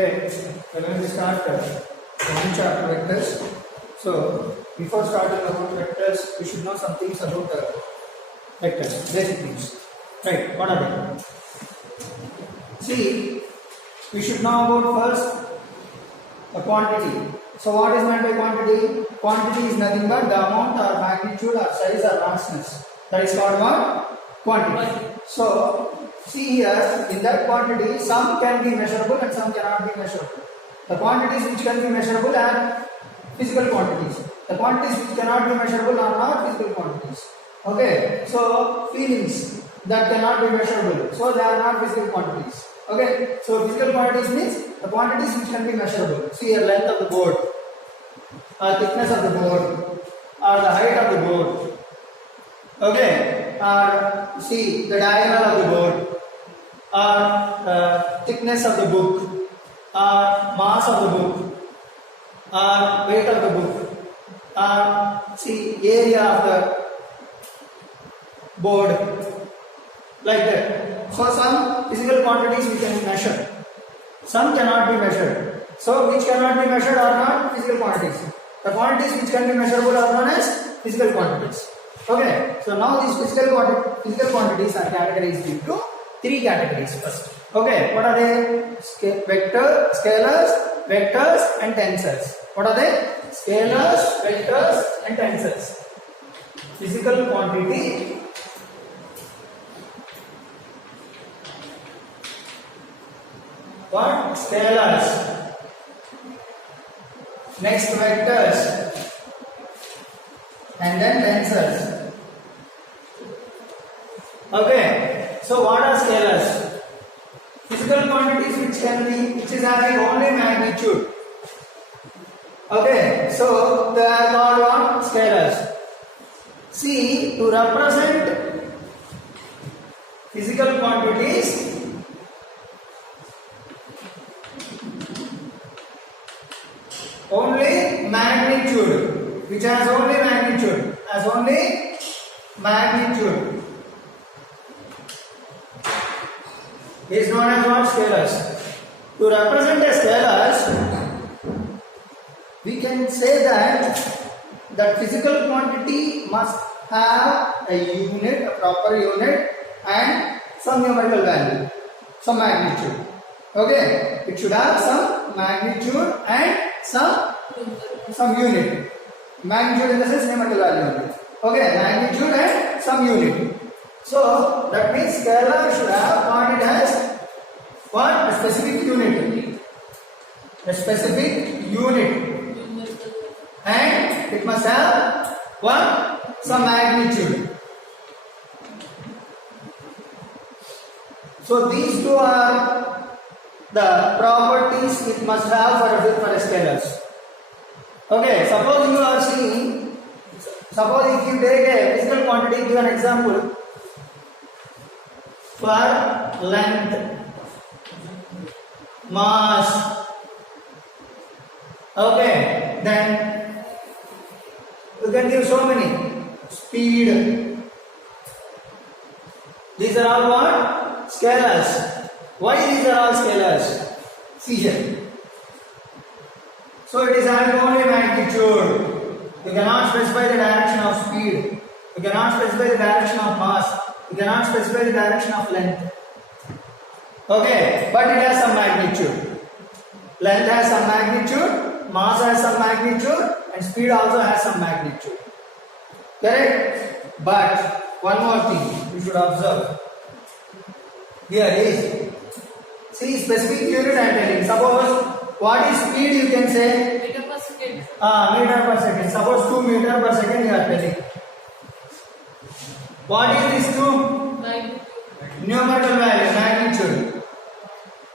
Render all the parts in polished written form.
Today we're going to start the new chapter vectors. So before starting about vectors, we should know some things about vectors, basic things. Right? What are they? See, we should know about first the quantity. So what is meant by quantity? Quantity is nothing but the amount or magnitude or size or vastness. That is called what? Quantity. So see here, in that quantity, some can be measurable and some cannot be measurable. The quantities which can be measurable are physical quantities. The quantities which cannot be measurable are not physical quantities. Okay, so feelings that cannot be measurable, so they are not physical quantities. Okay, so physical quantities means the quantities which can be measurable. See here, length of the board, or thickness of the board, or the height of the board. Okay, or see the diagonal of the board, or thickness of the book, or mass of the book, or weight of the book, or see area of the board, like that. So some physical quantities we can measure, some cannot be measured. So which cannot be measured are not physical quantities. The quantities which can be measurable are known as physical quantities. Okay, so now these physical quantities are categorized into three categories first. Okay, what are they? Scalars, vectors and tensors. What are they? Scalars, vectors and tensors. Physical quantity, what? Scalars. Next vectors, and then tensors. Okay, so what are scalars? Physical quantities which is having only magnitude. Okay, so they are called what? Scalars. See, to represent physical quantities, only magnitude, which has only magnitude, is known as what? Scalars. To represent a scalars, we can say that physical quantity must have a unit, a proper unit, and some numerical value, some magnitude. Okay, it should have some magnitude and some unit. Magnitude in the sense numerical value. Okay, magnitude and some unit. So that means scalar should have what it has? What? A specific unit. A specific unit. And it must have what? Some magnitude. So these two are the properties it must have for a scalars. Okay, suppose you are seeing, suppose if you take a physical quantity, give an example for length, mass. Okay, then you can give so many. Speed. These are all what? Scalars. Why these are all scalars? See here. So it is having only magnitude. You cannot specify the direction of speed. You cannot specify the direction of mass. You cannot specify the direction of length. Okay, but it has some magnitude. Length has some magnitude, mass has some magnitude, and speed also has some magnitude. Correct? But one more thing you should observe. Here is, see, specific unit I am telling. Suppose what is speed you can say? Meter per second. Meter per second. Suppose 2 meter per second you are telling. What is this 2? Magnitude. Numerical value, magnitude.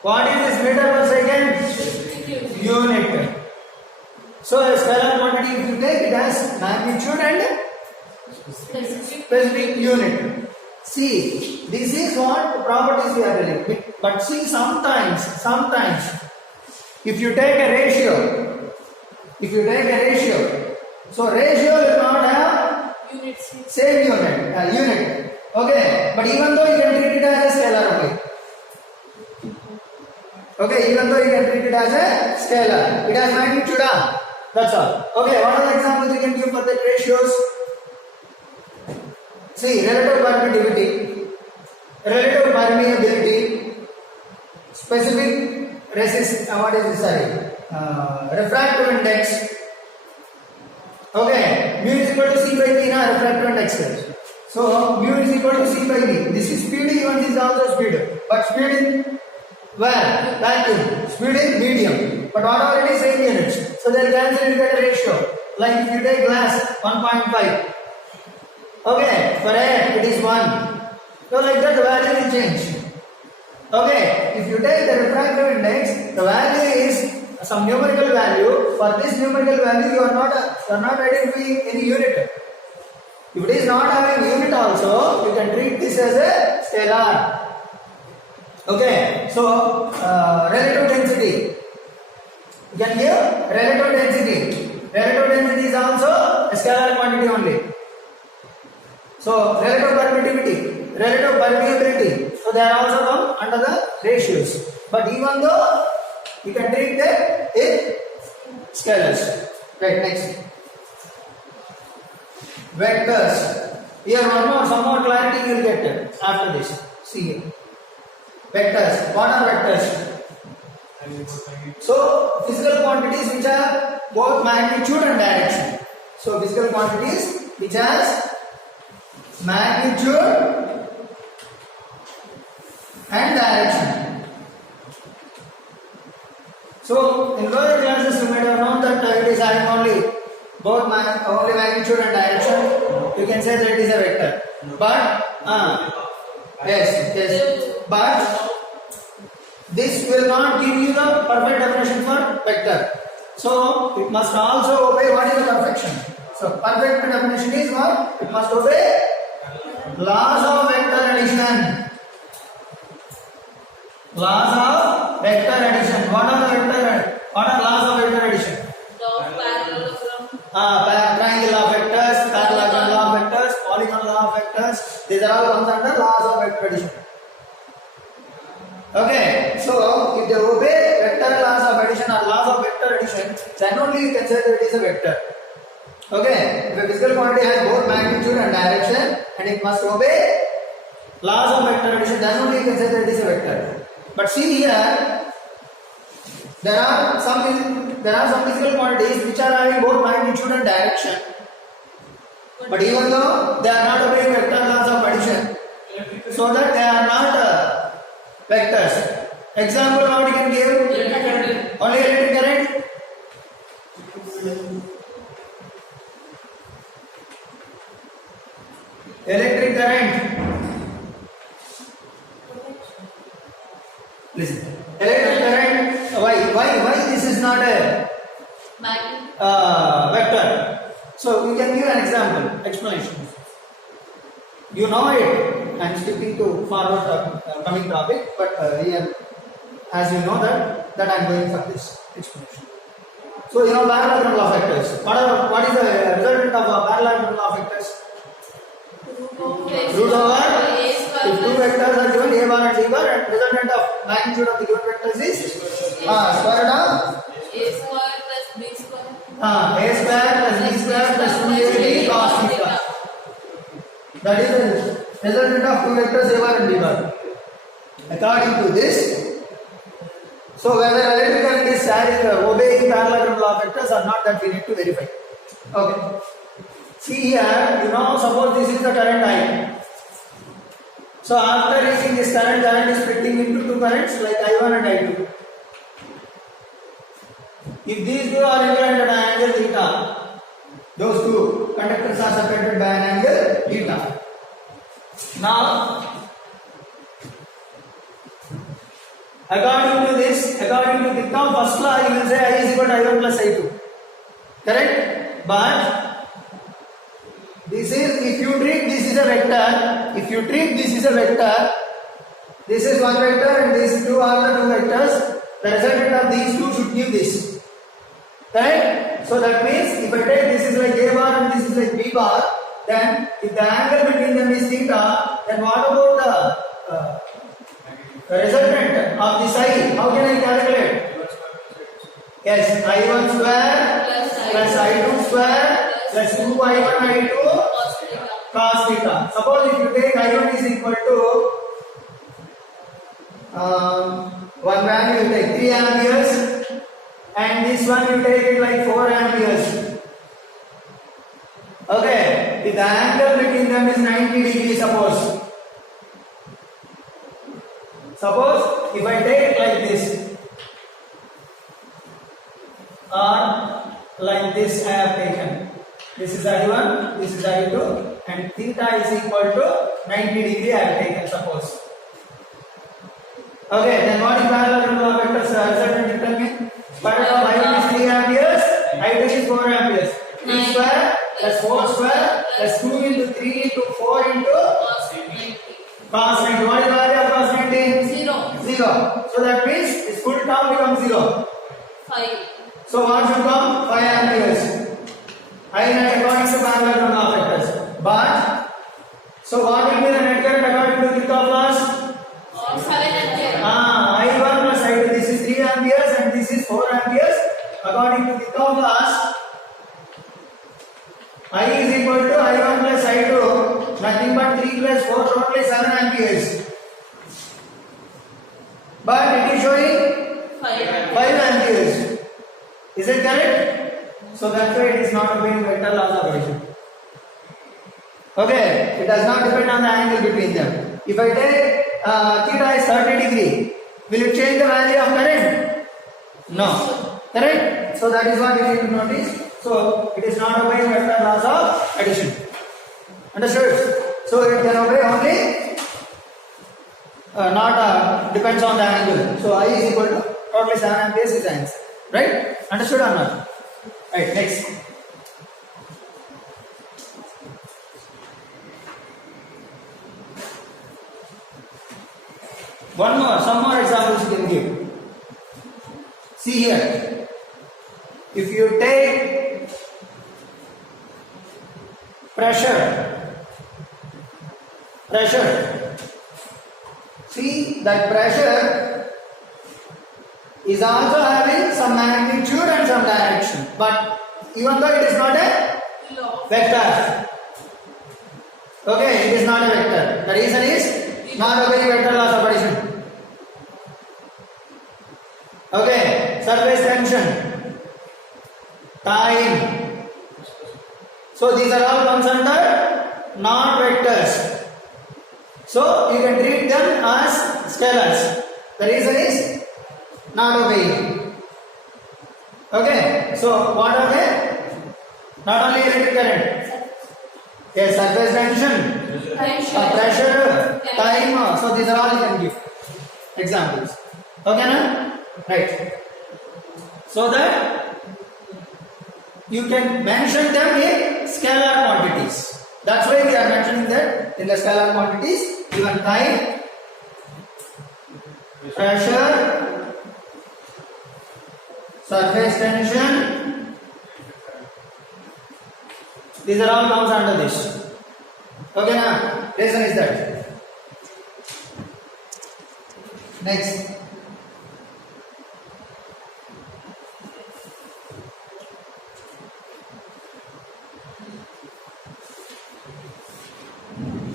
What is this meter per second? Unit. So a scalar quantity if you take, it has magnitude and specific unit. See, this is what properties we are telling. But see, sometimes, if you take a ratio, so ratio will not have Units. same unit. Okay, but even though you can treat it as a scalar only. Okay, even though you can treat it as a scalar, it has magnitude. That's all. Okay, what are the examples you can give for the ratios? See, relative permittivity, relative permeability, specific refractive index. Okay, mu is equal to C by V in a refractive index. So mu is equal to C by V. This is speed, even this is also speed. But speed in where? Vacuum. Speed in medium. But whatever it is, same units. So they cancel, you get a ratio. Like if you take glass, 1.5. Okay, for air it is 1. So like that the value will change. Okay, if you take the refractive index, the value is some numerical value. For this numerical value, you are not identifying any unit. If it is not having unit also, you can treat this as a scalar. Okay, so relative density. You can give relative density. Relative density is also a scalar quantity only. So relative permittivity, relative permeability. So they are also come under the ratios. But even though you can treat them in scalars. Right, next. Vectors. Here some more clarity you will get after this. See here. Vectors. What are vectors? So physical quantities which are both magnitude and direction. So physical quantities which has magnitude and direction. So in lower classes you might have known that it is having only magnitude and direction. You can say that it is a vector. But yes. But this will not give you the perfect definition for vector. So it must also obey what is the perfection. So perfect definition is what? It must obey laws of vector addition. Laws of vector addition. What are laws of vector addition? Triangle law of vectors, parallelogram law of vectors, polygon law of vectors. These are all comes under laws of vector addition. Okay, so if they obey vector laws of addition or laws of vector addition, then only you can say that it is a vector. Okay, if a physical quantity has both magnitude and direction and it must obey laws of vector addition, then only you can say that it is a vector. But see here, there are some physical quantities which are having both magnitude and direction. But even though they are not obeying vector laws of addition, so that they are not vectors. Example what you can give? Electric current. Only electric current? Electric current. Listen. Electric current. Why this is not a vector? So you can give an example, explanation. You know it. I am skipping to forward coming topic, but here, as you know that I am going for this explanation. So you know parallelogram law of vectors. What is the resultant of parallelogram law of vectors? Root over. If two vectors are given a bar and b bar, and resultant of magnitude of the given vectors is square root of a square plus b square. A square plus b square plus 2ab cos theta. That is the resultant of two vectors a bar and b bar. According to this, so whether electric current is obeying parallelogram law of vectors or not, that we need to verify. Okay. See here, suppose this is the current I. So after reaching this current is splitting into two currents like I1 and I2. If these two are equivalent at an angle theta, those two conductors are separated by an angle theta. Now, according to Kirchhoff first law, you will say I is equal to I1 plus I2. Correct? But this is, if you treat this is a vector, this is one vector and these two are the two vectors, the resultant of these two should give this. Correct? So that means if I take this is like A bar and this is like B bar, then if the angle between them is theta, then what about the The resultant of this I, how can I calculate? Yes, I1 square plus I2 square plus 2I1 I2 Cos theta. cos theta. Suppose if you take I1 is equal to one value you take 3 amperes and this one you take it like 4 amperes. Okay, if the angle between them is 90 degrees, suppose if I take it like this or like this I have taken. This is I1, this is I2 and theta is equal to 90 degree I have taken, suppose. Okay, then what is parallel to the vector resultant determine? Parallel of I1 is 3 amperes, I2 is 4 amperes. 3 square plus 4 square plus 2 into 3 into 4 into Cos 90. cos 90. What is the value of cos 90? 0. 0. So that means this full term becomes 0. 5. So what should come? 5 amperes. I net according to parallel to law of vectors. But, so what will be the net current according to Kirchhoff laws? 7 ampere. I1 plus I2, this is 3 amperes and this is 4 amperes. According to Kirchhoff laws, I is equal to I1 plus I2, nothing but 3 plus 4, totally 7 amperes. But it is showing 5. 5 amperes. Is it correct? So that's why it is not obeying vector laws of addition. Okay, it does not depend on the angle between them. If I take theta is 30 degree, will it change the value of current? No. Correct? So that is what you need to notice. So it is not obeying vector laws of addition. Understood? So it can obey only not depends on the angle. So I is equal to totally 7 amperes is the answer. Right? Understood or not? Right, next. Some more examples you can give. See here. If you take pressure, see that pressure is also having some magnitude and some direction, but even though it is not a Law. vector, okay, it is not a vector. The reason is not obeying vector laws of addition. Okay, surface tension, time. So these are all comes under non-vectors. So you can treat them as scalars. The reason is not obeying. Okay, so what are they? Not only electric current. Yes, surface tension, pressure, time. So these are all you can give examples. Okay, na? Right. So that you can mention them in scalar quantities. That's why we are mentioning that in the scalar quantities, even time, pressure, surface tension, these are all comes under this. Okay, now reason is that. Next.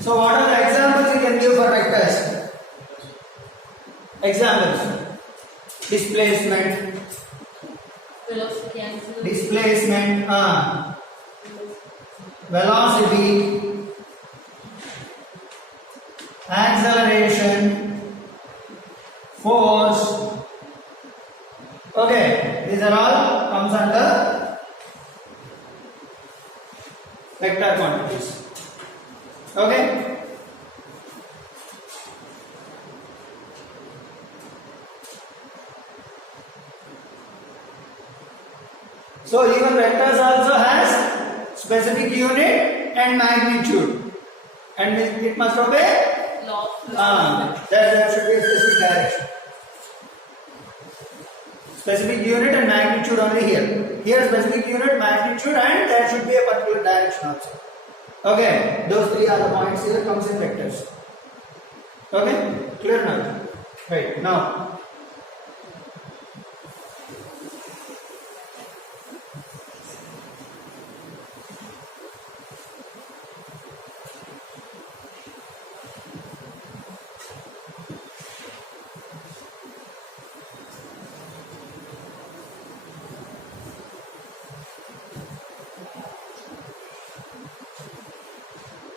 So what are the examples you can give for vectors? Examples. Displacement, Velocity and displacement, velocity, acceleration, force. Okay, these are all comes under vector quantities. Okay. So even vectors also has specific unit and magnitude, and it must obey. law. There should be a specific direction. Specific unit and magnitude only here. Here specific unit, magnitude, and there should be a particular direction also. Okay, those three are the points here comes in vectors. Okay, clear now? Right. Now,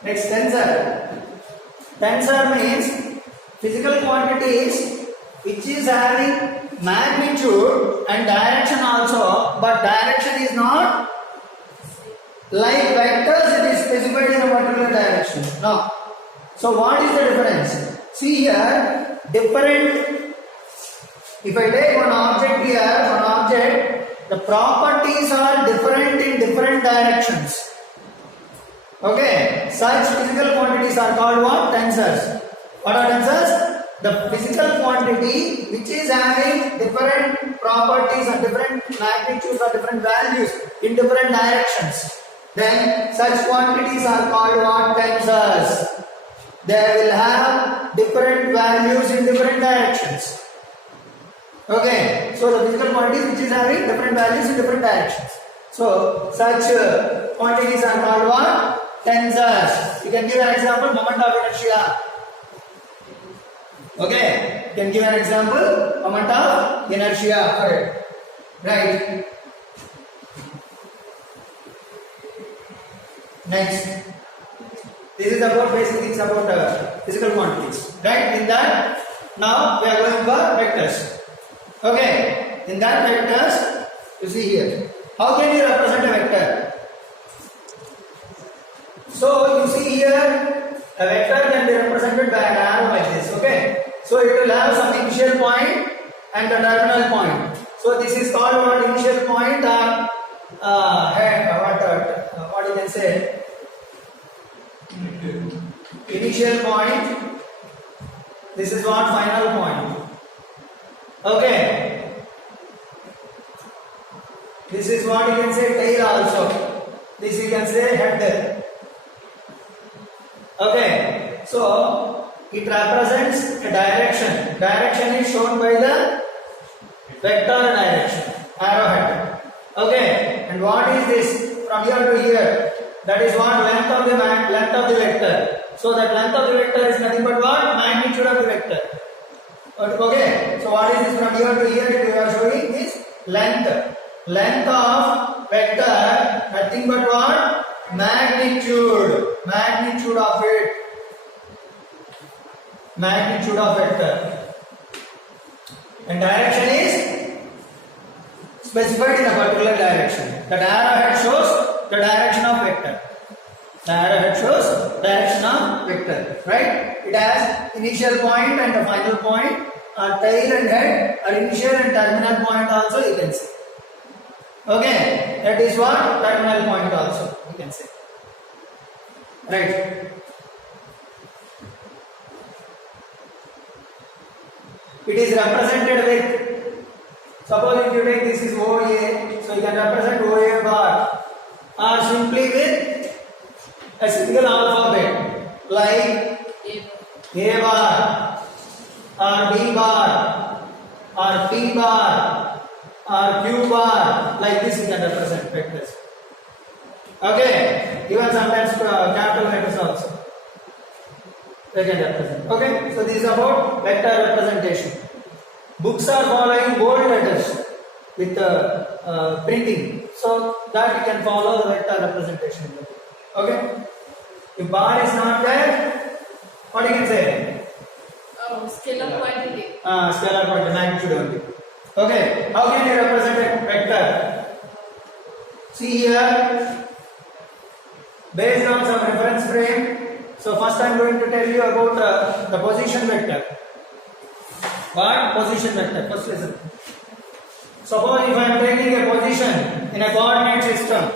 next, tensor. Tensor means physical quantities which is having magnitude and direction also, but direction is not like vectors, it is specified in a particular direction. Now, so what is the difference? See here, different. If I take one object here, the properties are different in different directions. Okay, such physical quantities are called what? Tensors. What are tensors? The physical quantity which is having different properties or different magnitudes or different values in different directions. Then such quantities are called what? Tensors. They will have different values in different directions. Okay, so the physical quantities which is having different values in different directions. So such quantities are called what? Tensors. You can give an example, moment of inertia. Okay, you can give an example, moment of inertia. Right. Next, this is about basic things about physical quantities. Right. In that, now we are going for vectors. Okay. In that vectors, you see here. How can you represent a vector? So you see here, a vector can be represented by an arrow like this. Okay. So it will have some initial point and a terminal point. So this is called what? Initial point or what you can say? Initial point. This is what? Final point. Okay. This is what you can say tail also. This you can say head. Okay. So it represents a direction. Direction is shown by the vector direction, arrowhead. Okay. And what is this? From here to here. That is what? Length of the vector. So that length of the vector is nothing but what? Magnitude of the vector. Okay. So what is this from here to here? We are showing this length. Length of vector, nothing but what? Magnitude. Magnitude of it. Magnitude of vector. And direction is specified in a particular direction. The arrowhead shows the direction of vector. The arrowhead shows direction of vector. Right? It has initial point and a final point. Tail and head are initial and terminal point also you can see. Okay, that is what? Terminal point also you can say. Right. It is represented with, suppose if you take this is OA, so you can represent OA bar or simply with a single alphabet like A bar or B bar or P bar or Q bar, like this you can represent vectors. Okay, even sometimes capital letters also they can represent. Okay, so this is about vector representation. Books are following bold letters with printing, so that you can follow the vector representation. Okay, if bar is not there, what you can say? Scalar quantity. Scalar quantity, magnitude only. Okay, how can you represent a vector? See here, based on some reference frame. So first I am going to tell you about the position vector. What? Position vector. First listen. Suppose if I am taking a position in a coordinate system.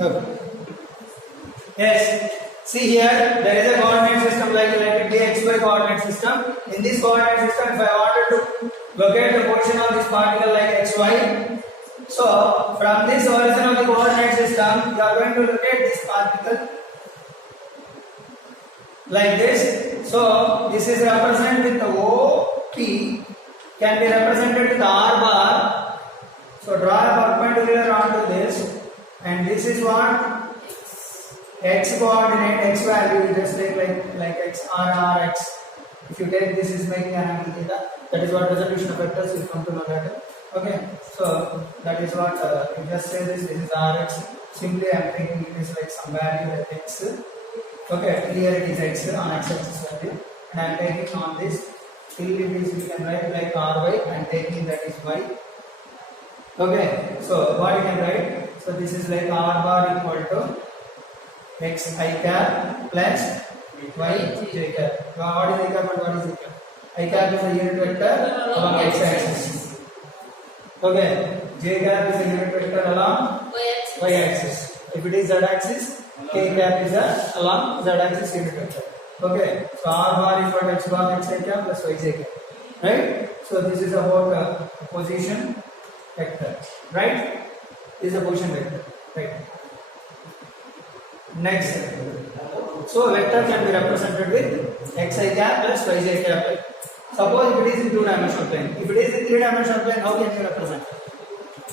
Okay. Yes, see here, there is a coordinate system like let it be xy coordinate system. In this coordinate system, if I wanted to locate the position of this particle like xy, So from this origin of the coordinate system, you are going to locate this particle like this. So this is represented with the OP, can be represented with R bar. So draw a perpendicular onto this, and this is what x coordinate, x value. You just take like x r x. If you take this is making an angle theta. That is what resolution of vectors will come to know later. Okay, so that is what you just say this is Rx. Simply I am taking it is like some value like x. Okay, here it is x on x-axis value, and I am taking on this. Till it is we can write like Ry and taking that is y. Okay, so what you can write? So this is like R bar equal to x I cap plus y j cap. What is I cap and what is I cap? I cap is a unit vector along x-axis. Okay, j cap is a unit vector along y-axis. If it is z-axis, k cap is a along z-axis unit vector. Okay, so R bar equal to x bar x I cap plus y j cap. Right? So this is about position vector. Right? This is a position vector. Right? Next. So vector can be represented with xi cap plus yj cap. Suppose if it is in two-dimensional plane. If it is in three-dimensional plane, how can you represent?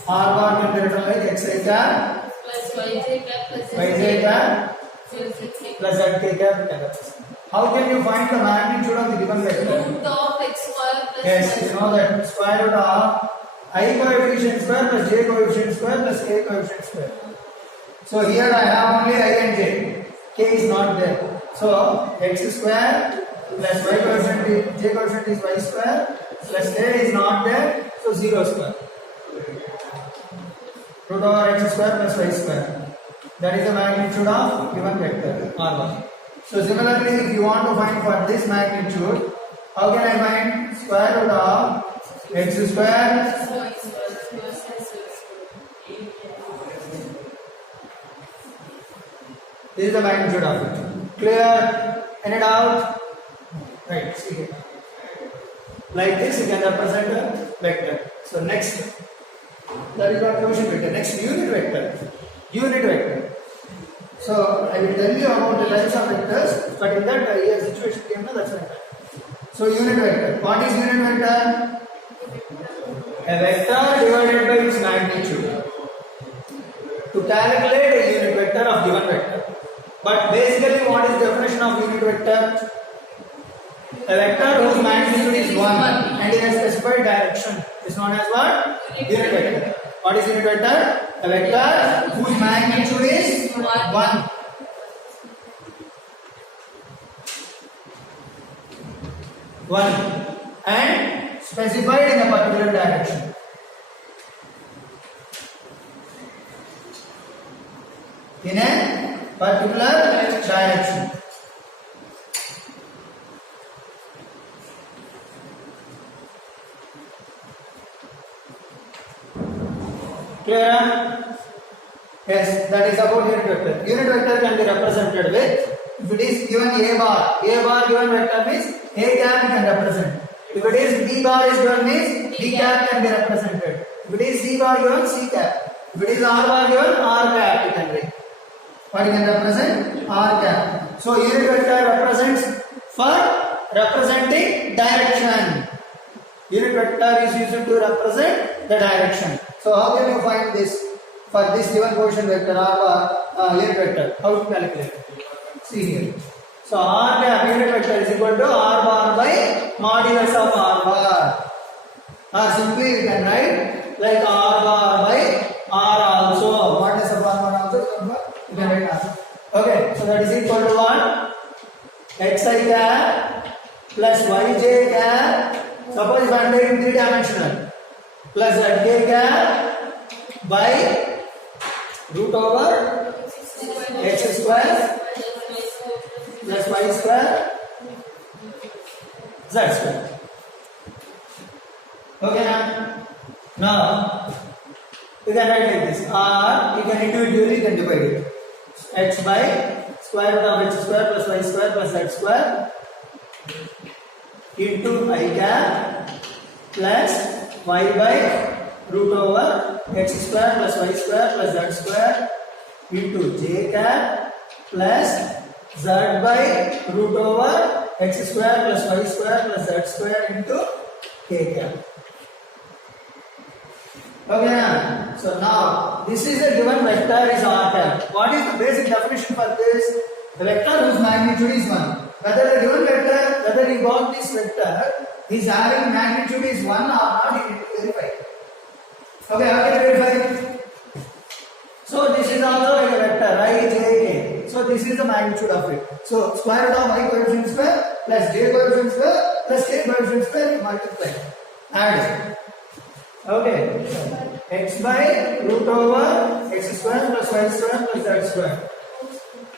R bar can be written like xi cap plus yj cap plus yj cap plus zk cap. How can you find the magnitude of the given vector? Root of x square plus Yes, you know that square root of I coefficient square plus j coefficient square plus k coefficient square. So here I have only I and j. K is not there. So x square plus y coefficient is, j coefficient is y square plus k is not there. So 0 square. Root over x square plus y square. That is the magnitude of given vector R1. So similarly, if you want to find for this magnitude, how can I find square root of x square? This is the magnitude of it. Clear? Any doubt? Right, see here. Like this you can represent a vector. So next, that is what position vector. Next, unit vector. Unit vector. So I will tell you about the types of vectors, but in that here situation came na, that's vector. So unit vector. What is unit vector? A vector divided by its magnitude. To calculate a unit vector of given vector. But basically, what is the definition of unit vector? A vector whose magnitude is 1 and in a specified direction is known as what? Unit vector. What is unit vector? A vector whose magnitude is 1. And specified in a particular direction. In a particular direction. Clear? Yes, that is about unit vector. Unit vector can be represented with, if it is given A bar given vector means A cap can represent. If it is B bar is given means B cap can be represented. If it is C bar given, C cap. If it is R bar given, R cap you can write. What you can represent? R cap. So unit vector represents for representing direction. Unit vector is used to represent the direction. So how can you find this for this given position vector R bar unit vector? How to calculate? See here. So R cap unit vector is equal to R bar by modulus of R bar. Or simply we can write like R bar by R also. Modulus of R bar also you can write R. Okay, so that is equal to what? Xi cap plus yj cap. Suppose if I am taking 3-dimensional plus zk cap by root over x square plus y square z square. Okay now you can write like this, or you can individually you can divide it. X by square root of x square plus y square plus z square into I cap plus y by root over x square plus y square plus z square into j cap plus z by root over x square plus y square plus z square into k cap. Okay, now, so now this is a given vector is r cap. What is the basic definition for this? The vector whose magnitude is 1. Whether the given vector, whether we got this vector is having magnitude is 1 or not, you need to verify. Okay, how can you verify? So this is also like a vector, I, j, k. So this is the magnitude of it. So square root of I coefficient square plus j coefficient square plus k coefficient square you multiply. Add. Okay. X by root over x square plus y square plus z square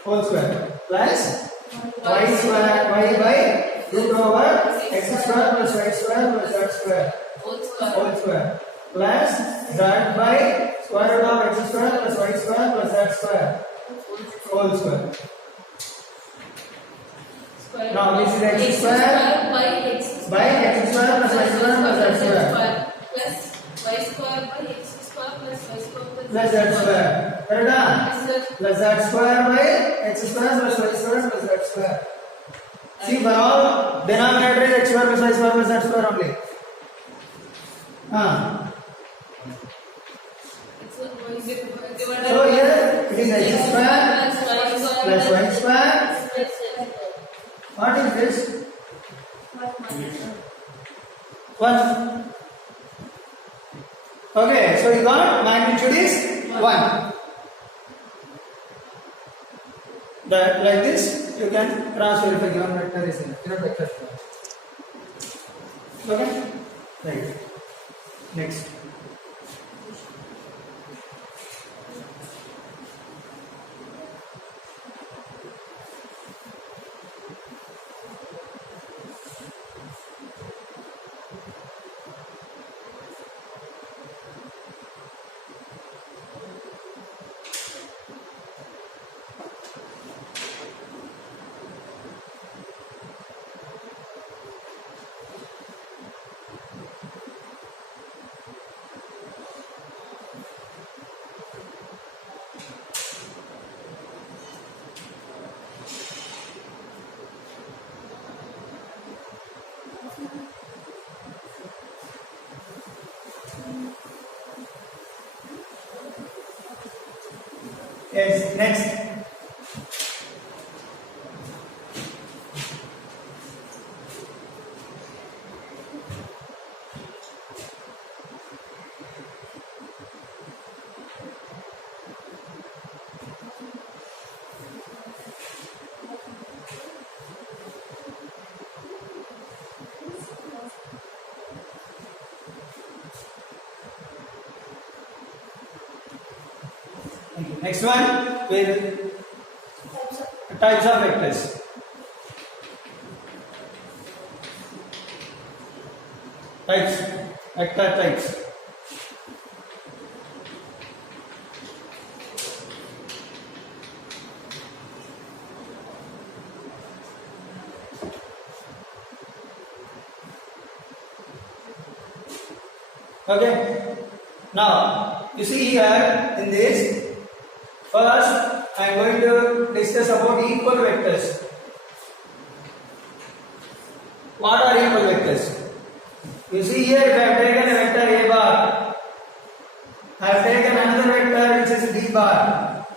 whole square plus y square y by root over x square plus y square plus z square whole square plus z by square root of x square plus y square plus z square whole square. Now this is x square by x square plus y square plus z square plus y square by x square plus y square plus z square. Correct? Plus z square by x square plus y square plus z square. See, for all denominator is x square plus y square plus z square only. So here it is x square plus y square. What is this? 1. Okay, so you got magnitude is 1. That like this you can cross verify given vector is in given vector. Okay? Right. Next. Yes, next. Next one with types of vectors. Vector types. Okay. Now you see here in this. First, I am going to discuss about equal vectors. What are equal vectors? You see here, if I have taken a vector A bar, I have taken another vector which is B bar.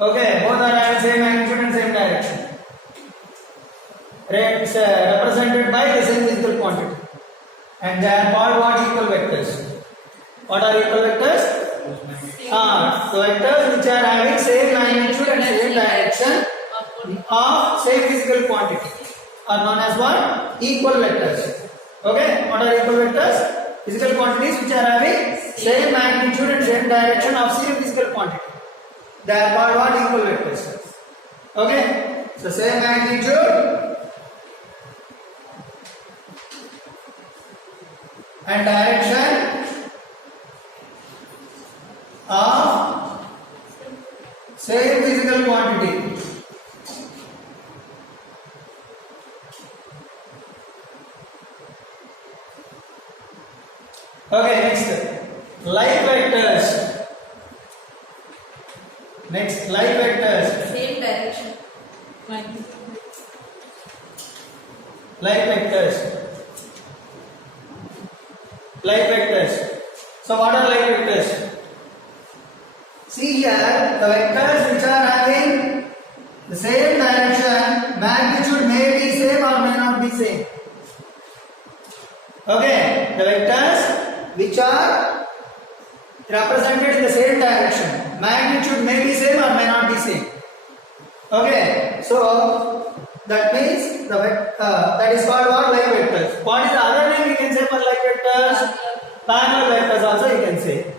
Okay, both are having same magnitude and same direction. It's represented by the same physical quantity. And they are called what equal vectors? What are equal vectors? So vectors which are having same magnitude and same direction of same physical quantity are known as what? Equal vectors. Okay? What are equal vectors? Physical quantities which are having same magnitude and same direction of same physical quantity. They are called what? Equal vectors. Okay? So same magnitude and direction of same physical quantity. Okay, next. Like vectors. Next, like vectors. Same direction. Like vectors. Like vectors. So what are like vectors? See here, the vectors which are having the same direction, magnitude may be same or may not be same. Okay, the vectors which are represented in the same direction, magnitude may be same or may not be same. Okay, so that means that is called what? Like vectors. What is the other name you can say for like vectors? Parallel vectors also you can say.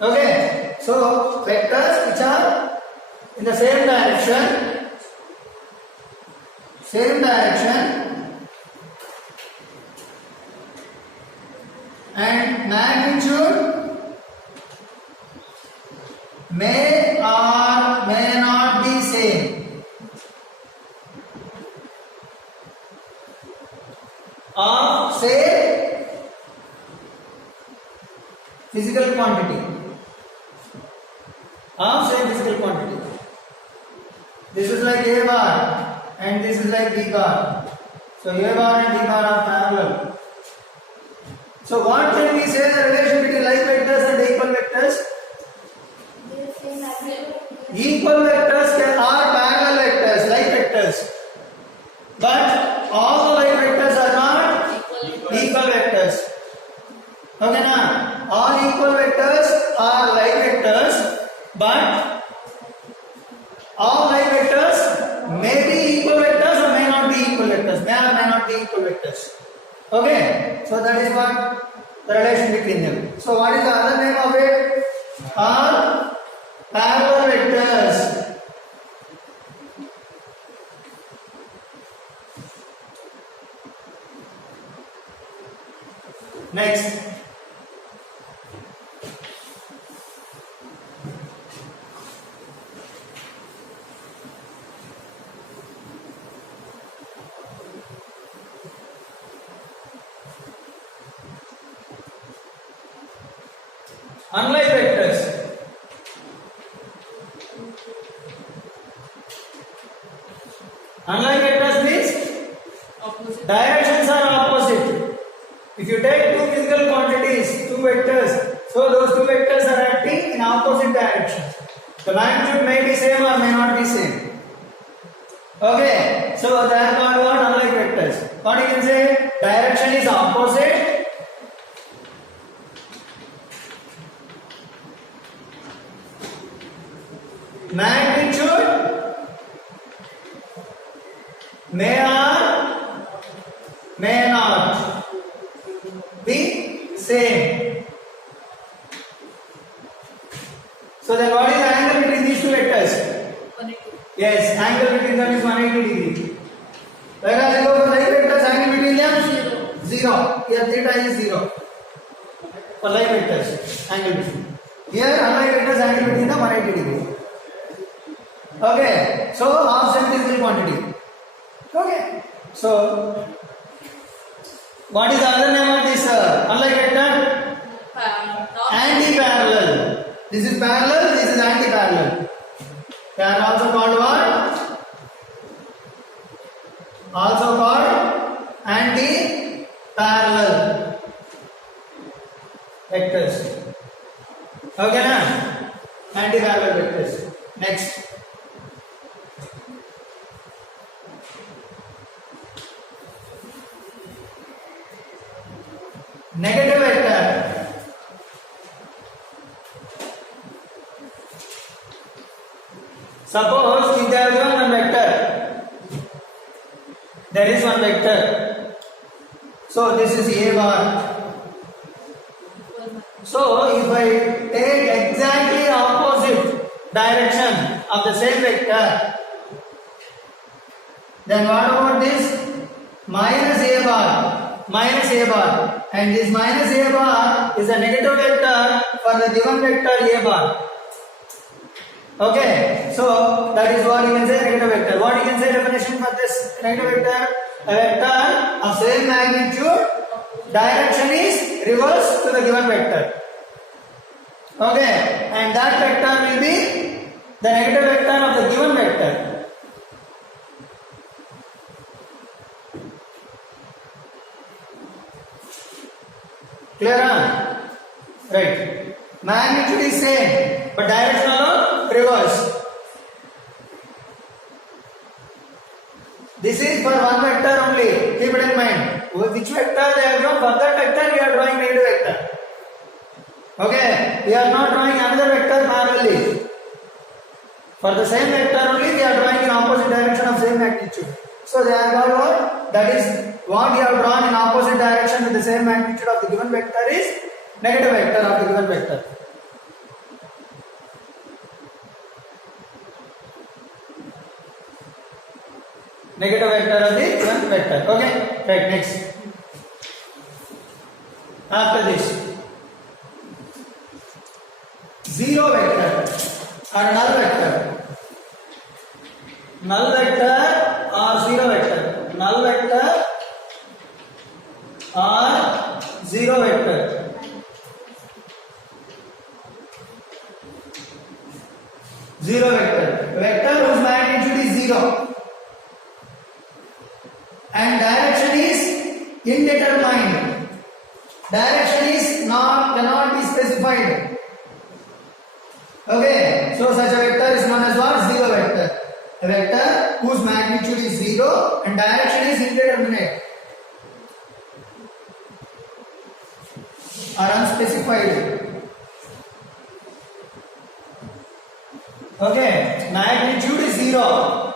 Okay, so vectors which are in the same direction and magnitude may or may not be same of say physical quantity. Of same physical quantity. This is like A bar and this is like B bar. So A bar and B bar are parallel. So what can we say the relation between like vectors and equal vectors? Equal vectors are parallel vectors, like vectors. But all the like vectors are not equal vectors. Okay na? All equal vectors are like vectors, but all like vectors may be equal vectors or may not be equal vectors. May or may not be equal vectors. Okay? So that is what the relation between them. So what is the other name of it? Are parallel vectors. Next. Unlike vectors. Unlike vectors means Opposite. directions are opposite. If you take two physical quantities, two vectors, so those two vectors are acting in opposite directions. The magnitude may be same or may not be same. Okay, so they are called what? Unlike vectors. What you can say? Direction is opposite. Magnitude may or may not be same. So then what is the angle between these two vectors? 180. Yes, angle between them is 180 degree. Whereas if for like vectors, angle between them 0. Here theta is 0. For like vectors, angle between. Here unlike vectors, angle between them 180 degree. Okay, so half same physical quantity. Okay, so what is the other name of this unlike vector? Anti-parallel. This is parallel, this is anti-parallel. They are also called what? Also called anti-parallel vectors. Okay na? Anti-parallel vectors. Next. Negative vector. Suppose if there is one vector, there is one vector. So this is A bar. So if I take exactly opposite direction of the same vector, then what about this? Minus A bar, minus A bar, and this minus A bar is a negative vector for the given vector A bar. Okay, so that is what you can say negative vector. What you can say definition for this negative vector? A vector of same magnitude direction is reverse to the given vector. Okay, and that vector will be the negative vector of the given vector. Clear? Right. Magnitude is same, but direction alone reverse. This is for one vector only. Keep it in mind. Which vector they are drawn? For that vector we are drawing negative vector. Okay. We are not drawing another vector parallelly. For the same vector only we are drawing in opposite direction of same magnitude. So they are called what? That is what we have drawn in opposite direction with the same magnitude of the given vector is negative vector of the given vector. Negative vector of the given vector. Okay, right, next. After this, zero vector or null vector. Null vector or zero vector. Null vector or zero vector. Zero vector. Vector whose magnitude is zero. And direction is indeterminate. Direction is cannot be specified. Okay, so such a vector is known as what? Zero vector. A vector whose magnitude is zero and direction is indeterminate or unspecified. Okay, magnitude is zero.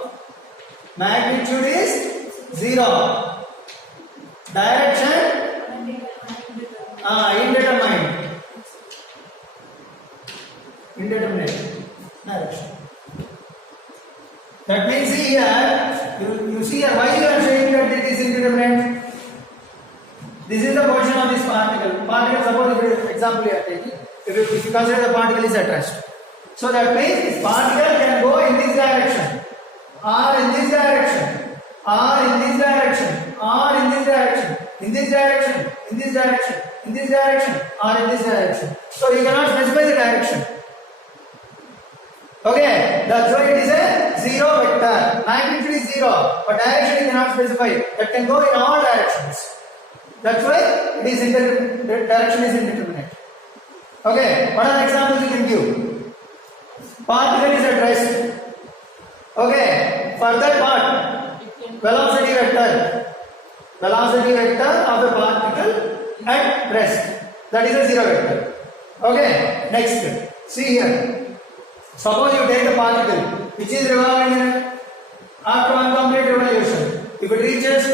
Magnitude is zero. Direction indeterminate. Indeterminate direction. That means here you see here why you are saying that it is indeterminate. This is the position of this particle. Particle, suppose if example you are taking, if you consider the particle is at rest. So that means this particle can go in this direction, or in this direction, or in this direction, or in this direction, in this direction, in this direction, in this direction, or in this direction. So you cannot specify the direction. Okay, that's why it is a zero vector. Magnitude is zero, but direction you cannot specify. That can go in all directions. That's why it is direction is indeterminate. Okay, what are the examples you can give? Particle is at rest. Okay, for that part, velocity vector. Velocity vector of the particle at rest. That is a zero vector. Okay, next. See here. Suppose you take a particle which is revolving after one complete revolution. If it reaches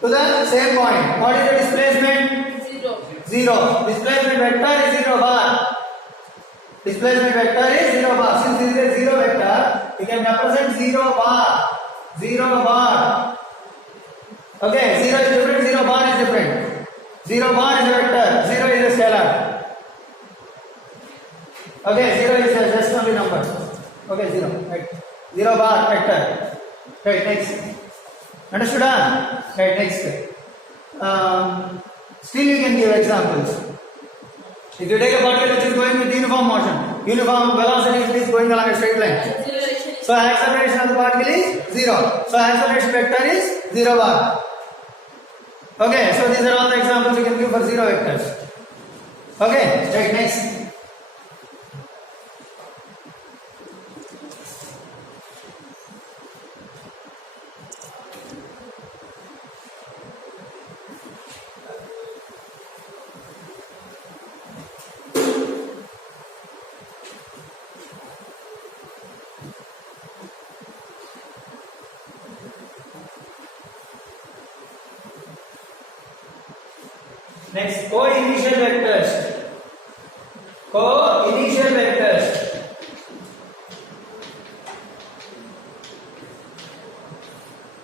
to the same point, what is the displacement? Zero. Zero. Displacement vector is 0 bar. Displacement vector is 0 bar. Since this is a zero vector, we can represent 0 bar. 0 bar. Okay, 0 is different, 0 bar is different. 0 bar is a vector, 0 is a scalar. Okay, 0 is just only number. Okay, 0. Right. 0 bar vector. Right, next. Understood? Right, next. Still you can give examples. If you take a particle which is going with uniform motion, uniform velocity is going along a straight line. Acceleration. So acceleration of the particle is 0. So acceleration vector is 0 bar. Okay, so these are all the examples you can give for zero vectors. Okay, right, next. Next, co-initial vectors. Co-initial vectors.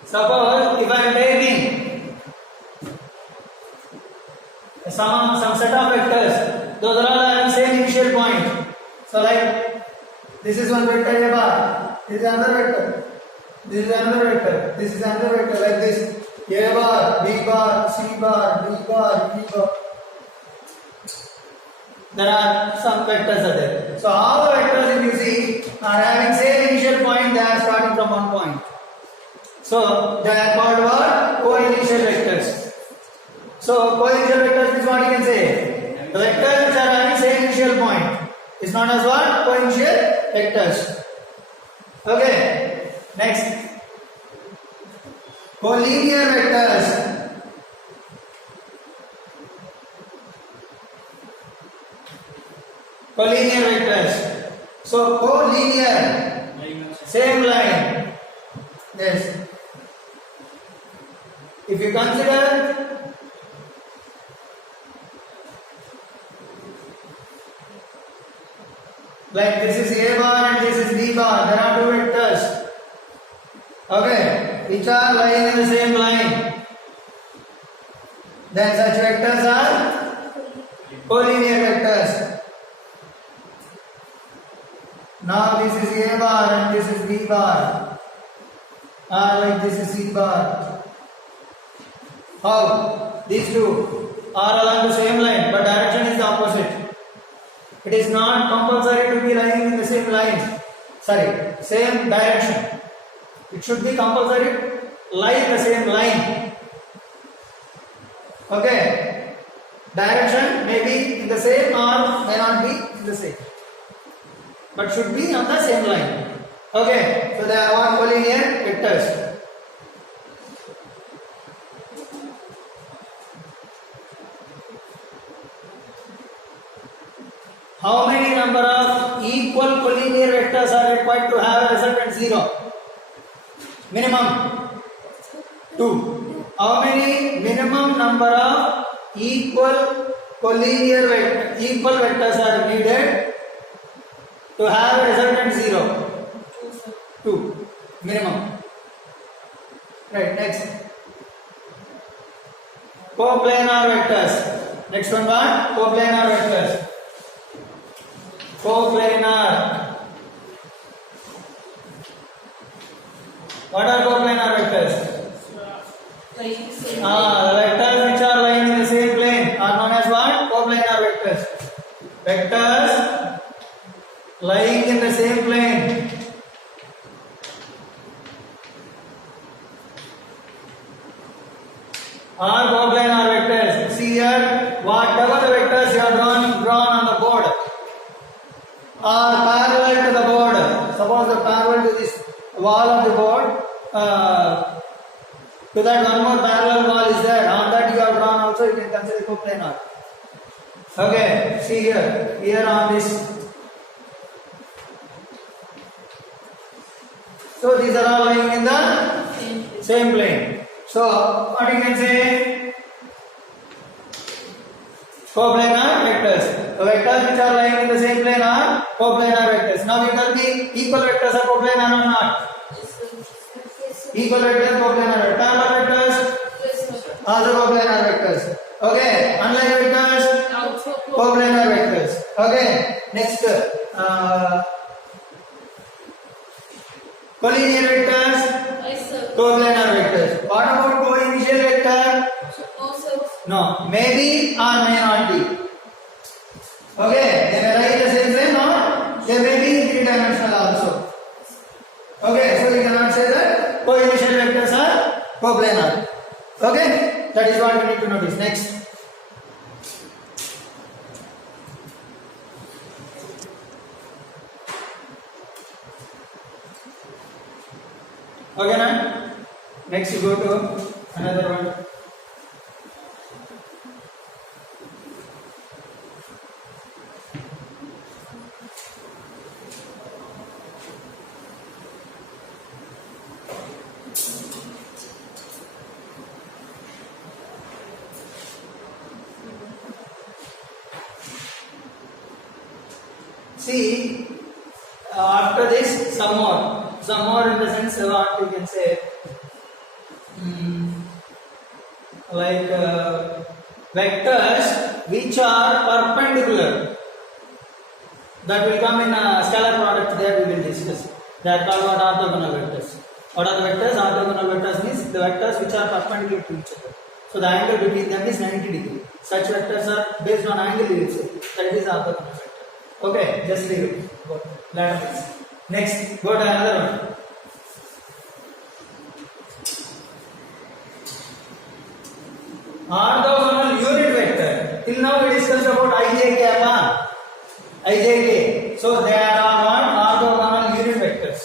Suppose if I am taking some set of vectors, those are all having same initial point. So like this is one vector A bar, this is another vector, this is another vector, this is another vector, like this. A bar, B bar, C bar, D bar, E bar. There are some vectors are there. So all the vectors, if you see, are having same initial point. They are starting from one point. So they are called what? Co-initial vectors. So co-initial vectors is what you can say. The vectors which are having same initial point is known as what? Co-initial vectors. Okay. Next. Collinear vectors. Collinear vectors. So collinear, same line. Yes. If you consider like this is A bar and this is B bar, there are two vectors. Okay, which are lying in the same line. Then such vectors are collinear vectors. Now this is A bar and this is B bar. Or like this is C bar. How? These two are along the same line, but direction is the opposite. It is not compulsory to be lying in the same line. Sorry, same direction. It should be compulsory lie in the same line. Okay. Direction may be in the same or may not be in the same, but should be on the same line. Okay. So they are what? Collinear vectors. How many number of equal collinear vectors are required to have a resultant 0? Minimum 2. How many minimum number of equal vectors are needed to have a resultant 0? 2. Minimum. Right, next. Coplanar vectors. Next one what? Coplanar vectors. Coplanar. What are coplanar vectors? The vectors which are lying in the same plane are known as what? Coplanar vectors. Vectors lying in the same plane. Are coplanar vectors. See here, whatever the vectors you have drawn on the board are parallel to the board. Suppose they are parallel to this wall of the board. To that one more parallel wall is there. On that you have drawn also, you can consider coplanar. Okay, see here. Here on this. So these are all lying in the same plane. So what you can say? Coplanar vectors. The vectors which are lying in the same plane are coplanar vectors. Now you tell me equal vectors are coplanar or not? Equal vectors, coplanar vectors. Parallel vectors, also coplanar vectors. Okay, unlike vectors, coplanar vectors. Okay, next. Collinear vectors, coplanar vectors. What about co-initial vector? No, maybe or may not be. Okay, they may lie in the same plane or they may be three-dimensional also. Okay, so you cannot say that co-initial vectors are coplanar. Okay, that is what we need to notice. Next. Okay, now next you go to another one. See, after this, some more in the sense what you can say, like vectors which are perpendicular. That will come in a scalar product. There we will discuss. They are called what? Orthogonal vectors. What are the vectors? Orthogonal vectors means the vectors which are perpendicular to each other. So the angle between them is 90 degree. Such vectors are based on angle itself. That is orthogonal vector. Okay, just leave it. Learn this. Next, go to another one. Orthogonal unit vector. Till now we discussed about ijk. ijk. So they are what? Orthogonal unit vectors.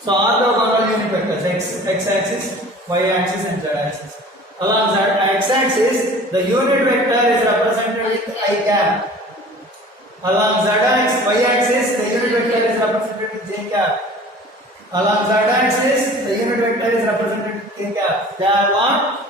So orthogonal unit vectors x-axis, y-axis and z-axis. Along x-axis, the unit vector is represented with I cap. Along z-axis, y-axis, the unit vector is represented with j cap. Along z-axis, the unit vector is represented with k cap. They are what?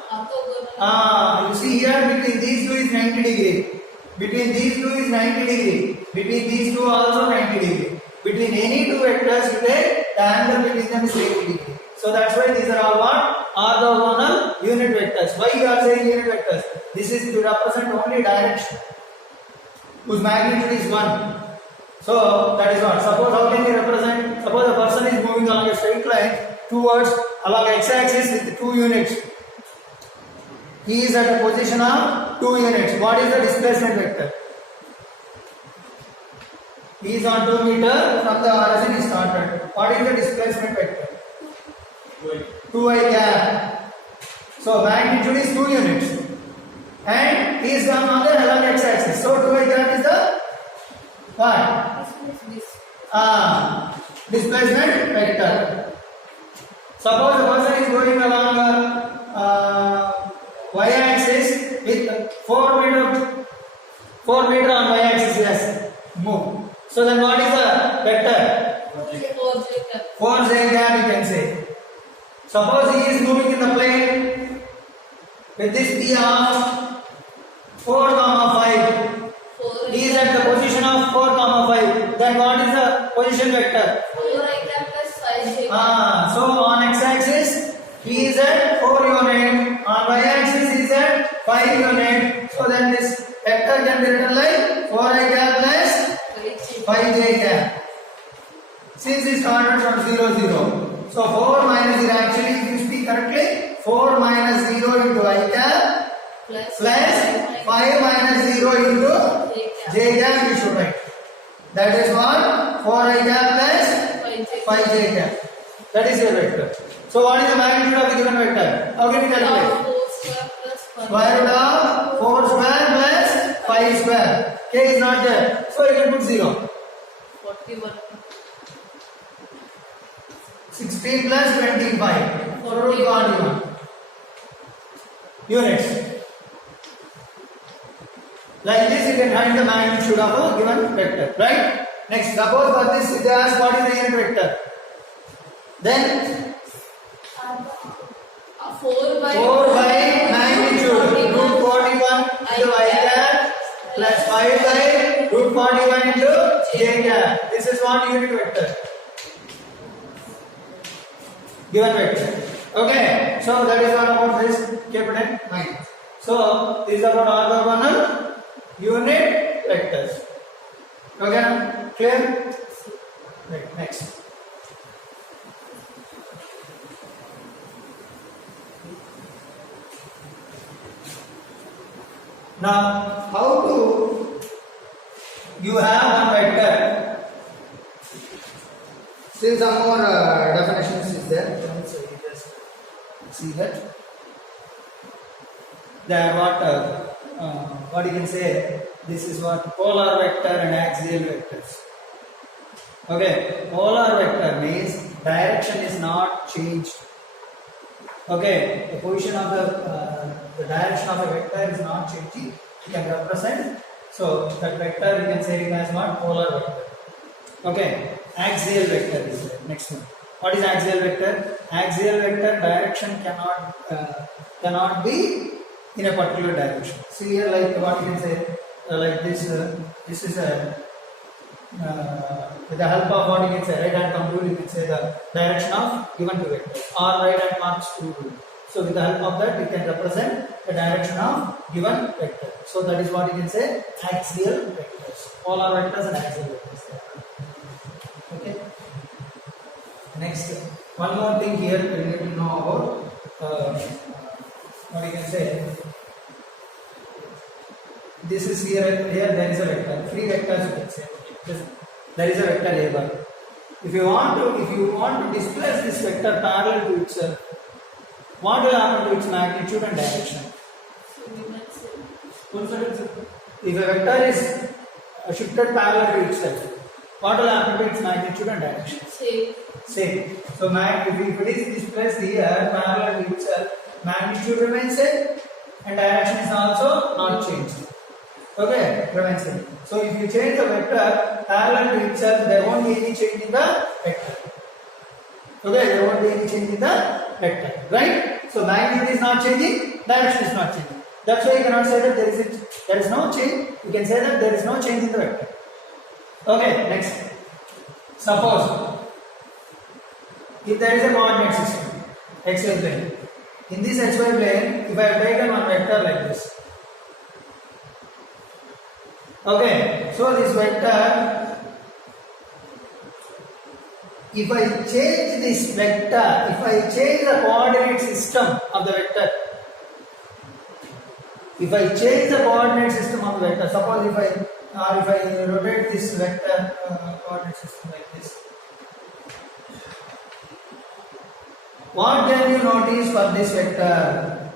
You see here between these two is 90 degree. Between these two is 90 degree. Between these two also 90 degree. Between any two vectors today, the angle between them is 80 degree. So that's why these are all what? Orthogonal unit vectors. Why you are saying unit vectors? This is to represent only direction, whose magnitude is 1. So that is what. Suppose how can you represent? Suppose a person is moving along a straight line towards along x-axis with 2 units. He is at a position of 2 units. What is the displacement vector? He is on 2 meter from the origin he started. What is the displacement vector? 2I cap. So magnitude is 2 units. And he is on the along x-axis. So 2I cap is the what? Displacement vector. Suppose the person is going along y-axis with 4 meter on y-axis. Yes, move. So then what is the vector? 4j cap you can say. Suppose he is moving in the plane with this p of 4, 5. He is at the position of 4, 5. Then what is the position vector? 4I cap plus 5j. So on x-axis he is at 4 unit. On y-axis he is at 5 unit. So then this vector can be written like 4I cap plus 5j cap. Since it started from 0, 0. So 4 minus 0, actually if you speak correctly, 4 minus 0 into I cap plus 5 minus 0 into j cap we should write. That is what? 4I cap plus 5j cap. That is your vector. So what is the magnitude of the given vector? How can you calculate? 4 square plus 1. Square root of 4 square plus 5 square. K is not there. So you can put 0. 41. 16 plus 25. So root 41. Units. Like this you can find the magnitude of a given vector. Right? Next, suppose for this they ask what is the unit vector. Then 4 by magnitude root 41 into I cap plus 5 by root 41 into j cap. This is what unit vector. Given vector. Okay. So that is all about this. Keep it in mind. So this is about orthogonal unit vectors. Okay. Clear? Right. Next. Now, how to you have one vector? Still some more definitions is there. So you just see that. They are what you can say. This is what polar vector and axial vectors. Okay, polar vector means direction is not changed. Okay, the position of the direction of a vector is not changing. You can represent. So that vector you can say it as what? Polar vector. Okay, axial vector is there. Next one. What is axial vector? Axial vector direction cannot be in a particular direction. See here, like what you can say, like this. This is a with the help of what you can say right hand thumb rule, you can say the direction of given two vectors or right hand mark screw rule. So with the help of that, you can represent the direction of given vector. So that is what you can say axial vectors, polar vectors and axial vectors. Okay. Next, one more thing here we need to know about what you can say. This is here there is a vector. Three vectors you can say. There is a vector A bar. If you want to displace this vector parallel to itself, what will happen to its magnitude and direction? So we might say If a vector is shifted parallel to itself, what will happen to its magnitude and direction? Same. So if it is displaced here parallel to itself, magnitude remains same and direction is also not changed. Okay, remains same. So if you change the vector parallel to itself, there won't be any change in the vector. Okay, there won't be any change in the vector, right? So magnitude is not changing, direction is not changing. That's why you cannot say that there is no change. You can say that there is no change in the vector. Okay, next. Suppose if there is a coordinate system, xy plane. In this xy plane, if I have taken one vector like this. Okay, so this vector, if I change this vector, if I change the coordinate system of the vector, if I change the coordinate system of the vector, suppose if I rotate this vector coordinate system like this, what can you notice for this vector?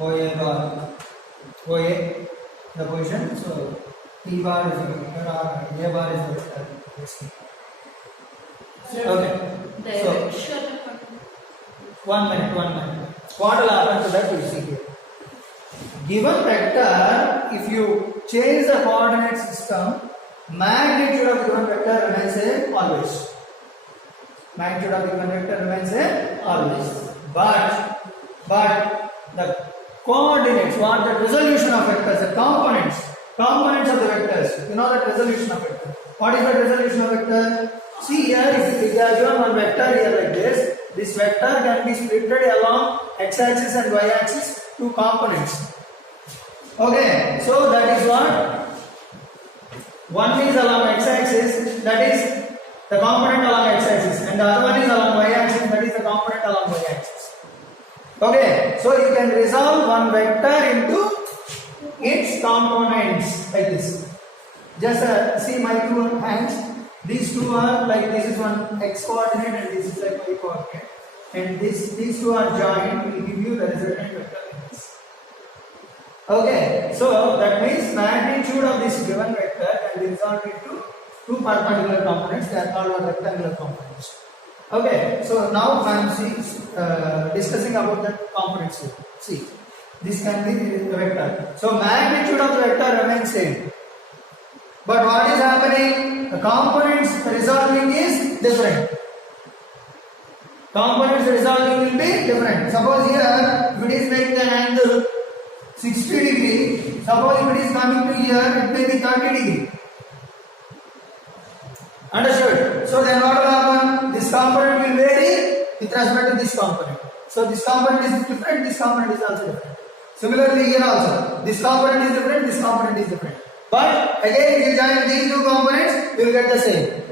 OA bar, OA, the position. So P bar is the vector or A bar is the vector. Okay. direction. So 1 minute. What will happen to that? We see here. Given vector, if you change the coordinate system, magnitude of given vector remains same always. Magnitude of given vector remains same always. But the coordinates, what the resolution of vectors, the components of the vectors, you know the resolution of vector. What is the resolution of vector? See here, if you have given one vector here like this vector can be split along x-axis and y-axis two components. Okay, so that is what? One is along x-axis, that is the component along x-axis, and the other one is along y-axis, that is the component along y-axis. Okay, so you can resolve one vector into its components like this. Just see my two hands. These two are like, this is one x coordinate and this is like y coordinate, and these two are joined will give you the resultant vector like this. Okay, so that means magnitude of this given vector can be resolved into two perpendicular components. They are called rectangular components. Okay, so now I am discussing about the components here. See, this can be the vector. So magnitude of the vector remains same. But what is happening? The components resolving is different. Components resolving will be different. Suppose here, if it is making an angle 60 degree, suppose if it is coming to here, it may be 30 degree. Understood? So then what will happen? This component will vary with respect to this component. So this component is different, this component is also different. Similarly here also, this component is different, this component is different. But again, if you join these two components, you will get the same.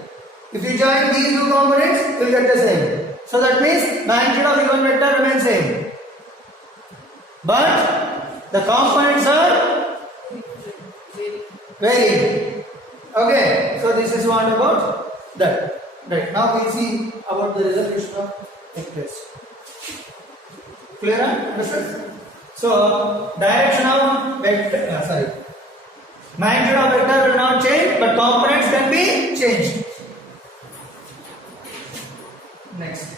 If you join these two components, you will get the same. So that means magnitude of given vector remains same. But the components are varying. Okay, so this is what about that. Right, now we see about the resolution of vectors. Clear? Understood? So, direction of vector, magnitude of vector will not change, but components can be changed. Next.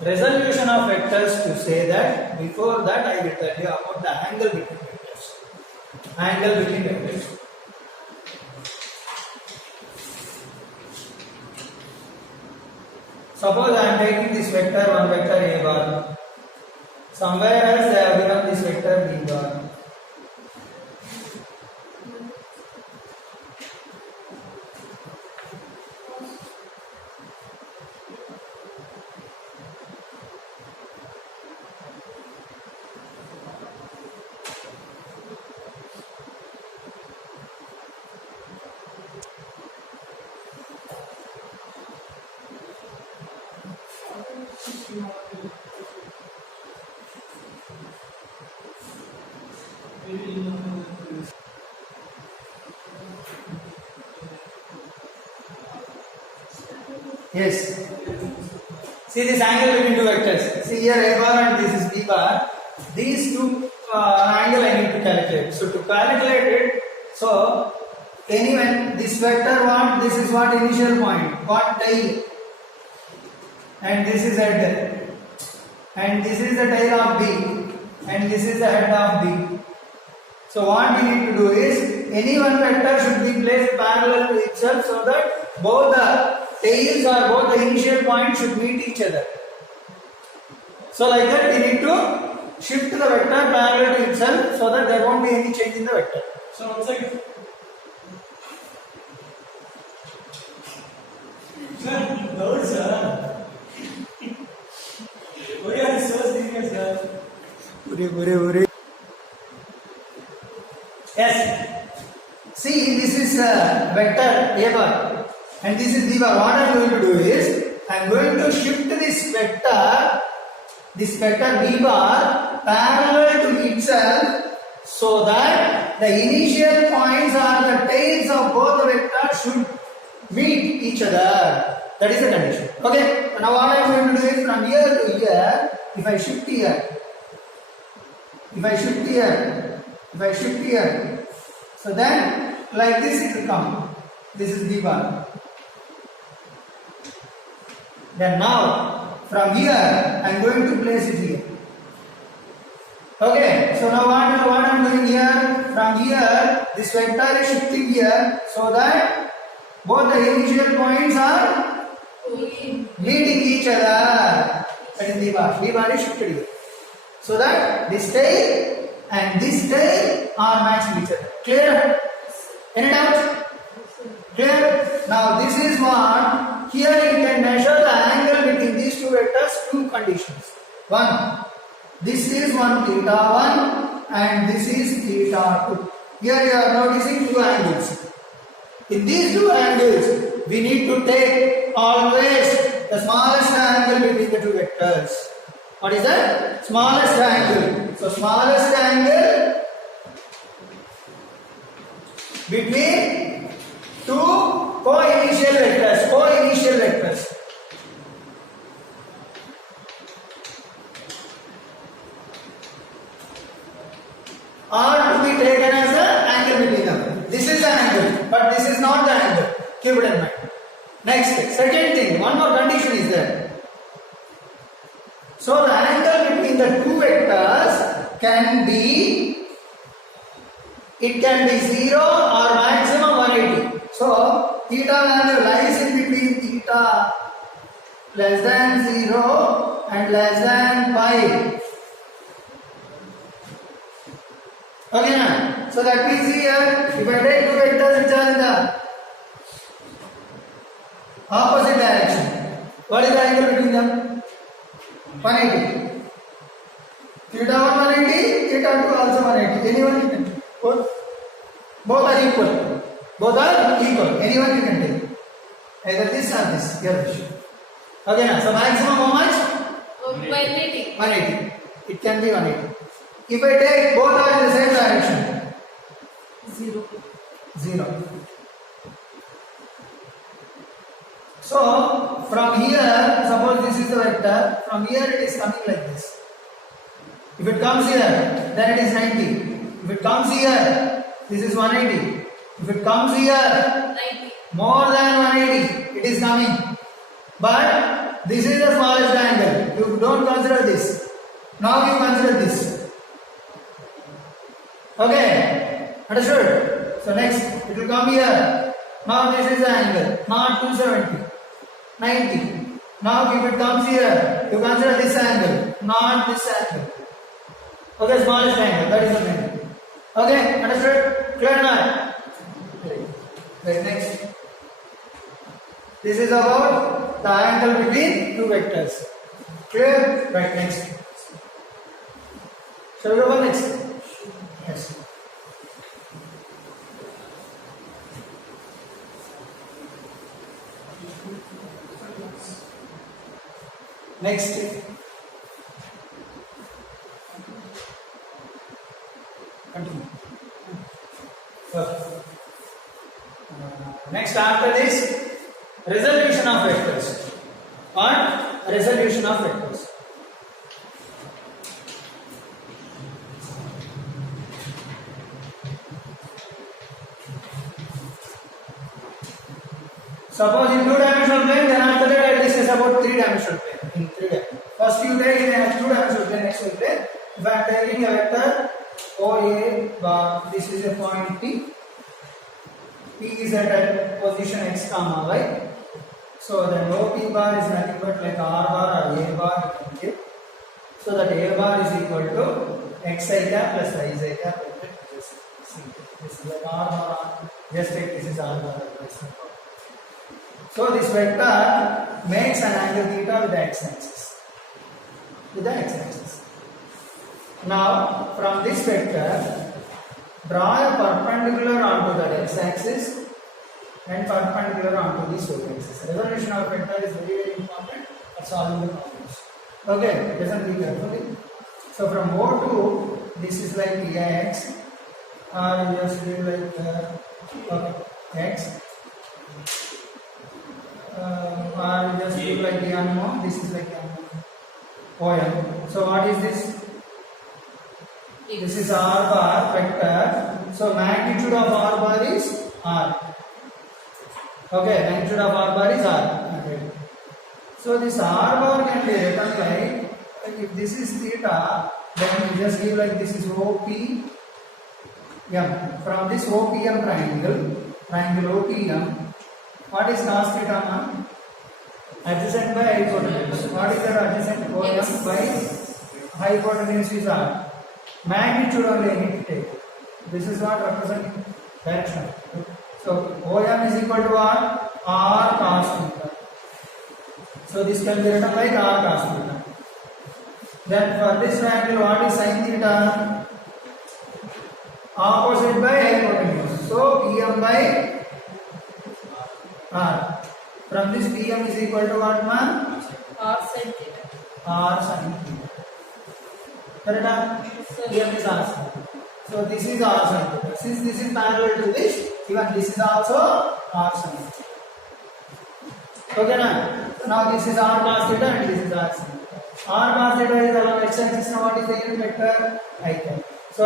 Resolution of vectors, to say that, before that I will tell you about the angle between vectors. Angle between vectors. Suppose I am taking this vector, one vector A bar. Somewhere else they have given this vector B bar. Yes. See this angle between two vectors. See here A bar and this is B bar. These two angle I need to calculate. So to calculate it, so anyway this vector what? This is what initial point, what tail, and this is head, and this is the tail of B, and this is the head of B. So what we need to do is any one vector should be placed parallel to itself so that both the tails or both the initial points should meet each other. So like that we need to shift the vector parallel to itself so that there won't be any change in the vector. So one second. Sir, no sir. Why are you so serious, sir? Yes. See, this is vector A bar and this is B bar. What I am going to do is I am going to shift this vector B bar parallel to itself so that the initial points or the tails of both the vectors should meet each other. That is the condition. Okay. So now what I am going to do is from here to here, if I shift here, so then like this it will come. This is B bar. Then now from here I am going to place it here. Okay, so now what I am doing here, from here this vector is shifting here so that both the initial points are meeting each other. That is B bar. B bar is shifted here. So that this tail and this tail are matching each other. Clear? Any doubt? Clear? Now this is what, here you can measure the angle between these two vectors, two conditions. One, this is one theta 1 and this is theta 2. Here you are noticing two angles. In these two angles, we need to take always the smallest angle between the two vectors. What is that? Smallest angle. So smallest angle between two co-initial vectors. Are to be taken as the angle between them. This is the angle, but this is not the angle. Keep it in mind. Next, second thing, one more condition is there. So the angle between the two vectors can be 0 or maximum 180. So theta value lies in between theta less than 0 and less than pi. Okay now, so that means here, if I take two vectors which are in the opposite direction, what is the angle between them? 180. Theta 1 180, theta 2 also 180. Anyone you can take. Both are equal. Anyone you can take. Either this or this. Your wish. Okay now, so maximum how much? 180. 180. It can be 180. If I take both are in the same direction, 0. So from here, suppose this is the vector, from here it is coming like this. If it comes here, then it is 90. If it comes here, this is 180. If it comes here, 90. more than 180, it is coming. But this is the smallest angle. You don't consider this. Now you consider this. Okay, understood? So next, it will come here. Now this is the angle, not 270, 90. Now if it comes here, you consider this angle, not this angle. Okay, smallest angle, that is the angle. Okay, understood? Clear now? Right, next. This is about the angle between two vectors. Clear? Right, next. Shall we go for next? Yes. Next. Continue. Okay. Next after this, resolution of vectors or resolution of vectors. Suppose in two-dimensional plane, then after that I discuss about three-dimensional plane. In 3D. First you take in a two-dimensional plane, next will plane. If I am taking a vector OA bar, this is a point P. P is at a position x comma y. So then OP bar is nothing but like R bar or A bar you can give. So that A bar is equal to xi cap plus yj cap. This is like R bar. Just take this is R bar. So this vector makes an angle theta with the x-axis. With the x-axis. Now from this vector, draw a perpendicular onto the x-axis and perpendicular onto the y-axis. Resolution of vector is very very important for solving the problems. Okay, listen be carefully. So from O to this is like x, or just do like x. Or just look like the unknown, this is like the unknown. OM. So what is this? This is R bar vector. So magnitude of R bar is R. Okay, magnitude of R bar is R. Okay. So this R bar can be written like if this is theta, then you just give like this is OPM. From this OPM triangle OPM. What is cos theta, man? Adjacent by hypotenuse. What is the adjacent? OM by hypotenuse is R. Magnitude only I need to take. This is what representing direction. So OM is equal to R cos theta. So this can be written like R cos theta. Then for this triangle, what is sin theta? Opposite by hypotenuse. So PM by R. From this PM is equal to what, man? R sin theta. R sin theta. Correct? PM is R sin theta. So this is R sin theta. Since this is parallel to this, even this is also R sin theta. Okay, na? So now this is R cos theta and this is R sin theta. R cos theta is along x-axis. Now what is the unit vector? I cap. So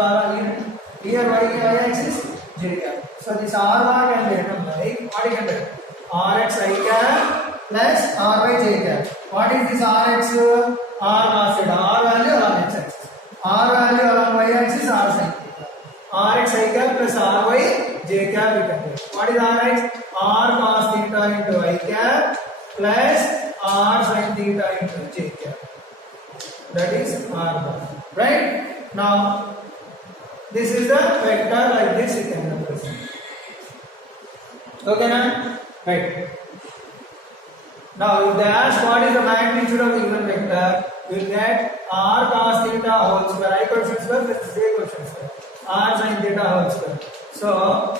here y-axis j cap. So this R bar can be written like what is it? Rx I cap plus Ry j cap. What is this Rx? R cos theta. R value along x-axis. R value along y-axis R sin theta. Rx I cap plus Ry j cap we can get. What is Rx? R cos theta into I cap plus R sin theta into j cap. That is R bar. Right? Now this is the vector like this you can represent. Okay, na? Right. Now if they ask what is the magnitude of the given vector, you will get R cos theta whole square, I quotient square plus j quotient square, R sin theta whole square. So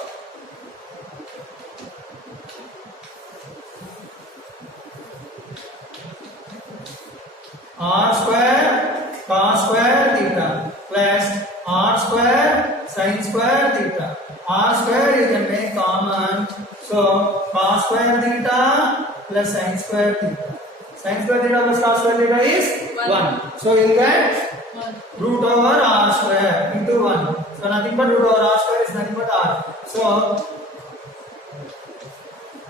R square cos square theta plus R square sin square theta. R square you can make common. So cos square theta plus sin square theta. Sin square theta plus cos square theta is 1. So you get root over R square into 1. So nothing but root over R square is nothing but R. So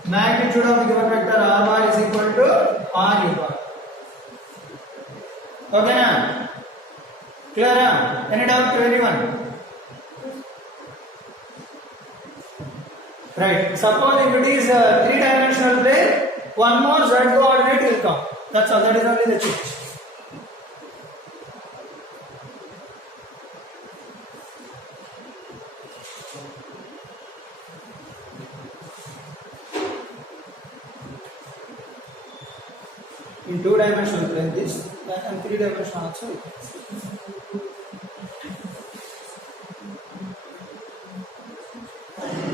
magnitude of the given vector R bar is equal to R u bar. Okay, na? Clear? Any doubt to anyone? Right. Suppose if it is a three-dimensional plane, one more z coordinate will come. That's all. That is only the change. In two-dimensional plane, this and three-dimensional also.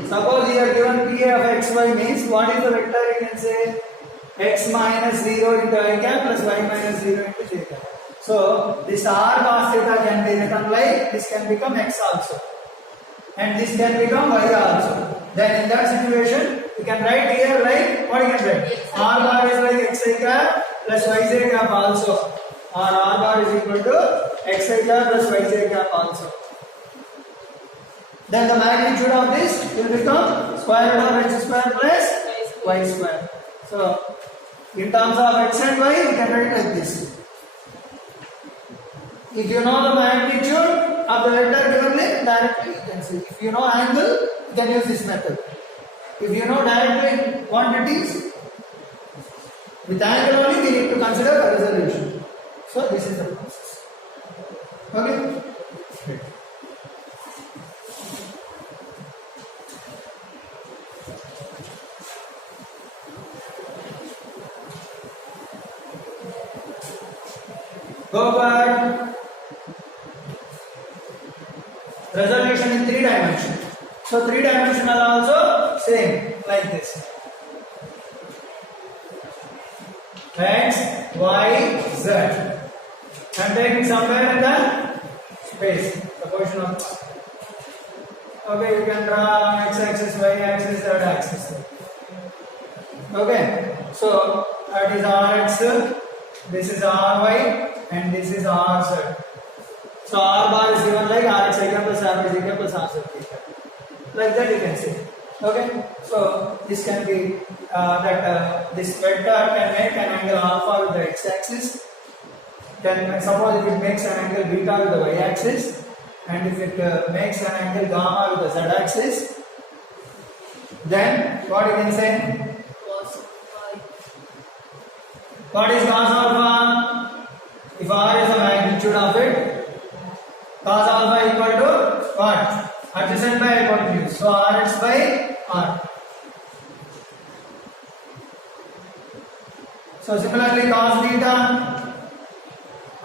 Suppose here given P of xy means what is the vector you can say? x minus 0 into I cap plus y minus 0 into j cap. So this r cos theta can be written like this, can become x also, and this can become y also. Then in that situation, you can write here like, what you can write? R bar is like xi cap plus yj cap also, or r bar is equal to xi cap plus yj cap also. Then the magnitude of this will become square root of x square plus y square. So in terms of x and y, we can write like this. If you know the magnitude of the vector given length, directly you can see. If you know angle, you can use this method. If you know directly quantities, with angle only we need to consider a resolution. So this is the process. Okay? Go back. Resolution in 3 dimensions. So 3 dimensional also same like this. X, Y, Z. I'm taking somewhere in the space, the position of. Okay, you can draw X axis, Y axis, Z axis. Okay, so that is Rx, this is Ry, and this is Rz. So R bar is given like Rx plus Rz plus Rz. Like that you can see. Okay, so this can be this vector can make an angle alpha with the x-axis. Can suppose if it makes an angle beta with the y-axis, and if it makes an angle gamma with the z-axis, then what you can say? Cos phi. What is cos alpha? If R is the magnitude of it, cos alpha equal to what? Adjacent by hypotenuse. So Rx by R. So similarly cos theta,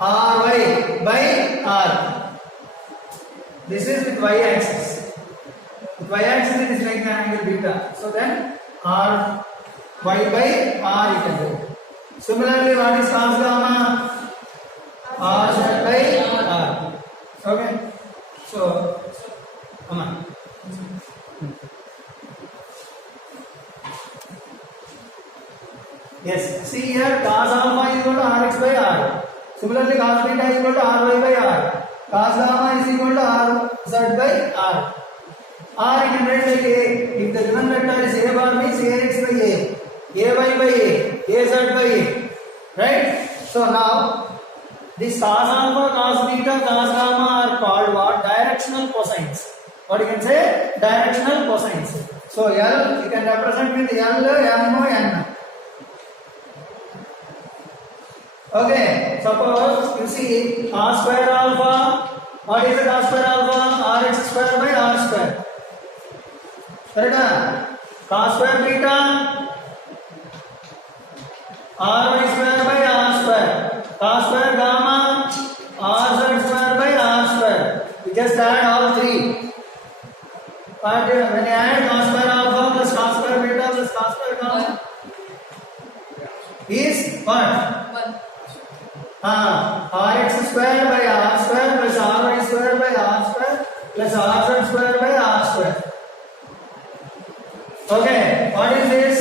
Ry by R. This is with y axis. With y axis it is like an angle beta. So then R y by R you can do. Similarly, what is cos gamma? R z by R. Okay. So come on. Yes, see here cos alpha is equal to Rx by R. Similarly, cos beta is equal to Ry by R. Cos gamma is equal to Rz by R. R you can write like A. If the given vector is A bar means Ax by A, Ay by A, Az by A. Right? So now, this cos alpha, cos beta, cos gamma are called what? Directional cosines. What you can say? Directional cosines. So L you can represent with L, M, N. Okay, suppose you see r square alpha. What is it r square alpha? Rx square by R square. Correct? Cos square beta, Ry square by R square. Cos square gamma, Rz square by R square. You just add all three. But when you add cos square alpha plus cos square beta plus cos square gamma is what? 1. Rx square by R square plus Ry square by R square plus Rz square by R square. Okay, what is this?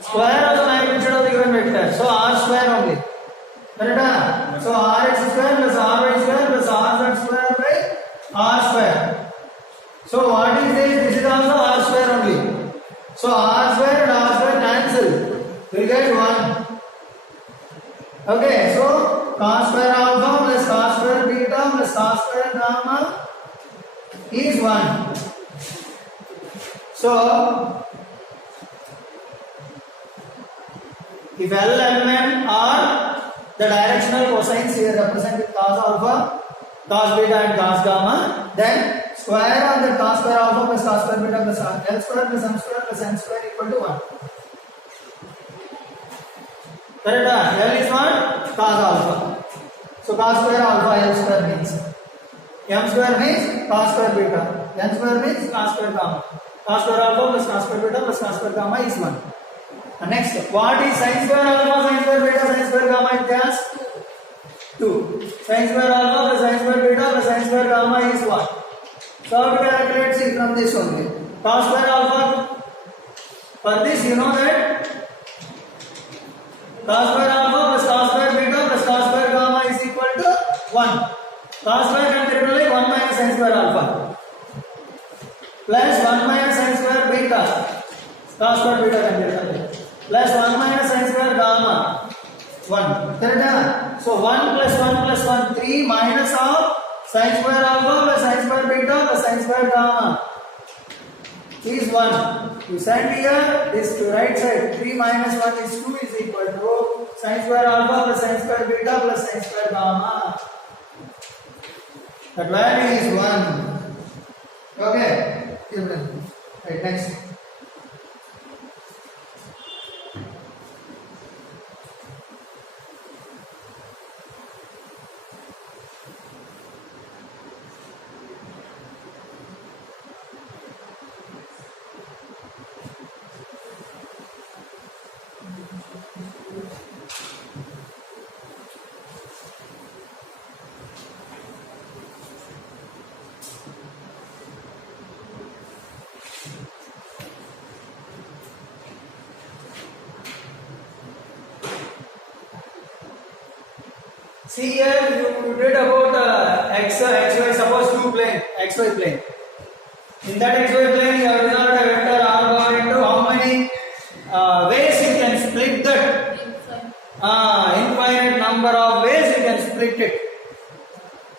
Square of the magnitude of the given vector. So R square only. Correct? So Rx square plus Ry square plus Rz square by R square. So what is this? This is also R square only. So R square and R square cancel. We get 1. Okay, so cos square alpha plus cos square beta plus cos square gamma is 1. So if L, M, N are the directional cosines here represented cos alpha, cos beta and cos gamma, then square of the cos square alpha plus cos square beta plus L square plus M square plus N square equal to 1. Correct? L is what? Cos alpha. So cos square alpha L square means. M square means cos square beta. N square means cos square gamma. Cos square alpha plus cos square beta plus cos square gamma is 1. Next, what is sin square alpha, sin square beta, sin square gamma? It has 2. Sin square alpha plus sin square beta plus sin square gamma is what? So how to calculate? See from this only. Cos square alpha. For this, you know that cos square alpha plus cos square beta plus cos square gamma is equal to 1. Cos square can be written like 1 minus sin square alpha plus 1 minus sin square beta. Cos square beta can be written like plus 1 minus sin square gamma 1. Correct? So 1 plus 1 plus 1 3 minus of sin square alpha plus sin square beta plus sin square gamma is 1. You send here this to right side. 3 minus 1 is 2 is equal to sin square alpha plus sin square beta plus sin square gamma. That value is 1. Okay. Right, next. See here, you did about xy, suppose two plane, xy plane. In that xy plane, you have resolved a vector r bar into how many ways you can split that? Infinite number of ways you can split it.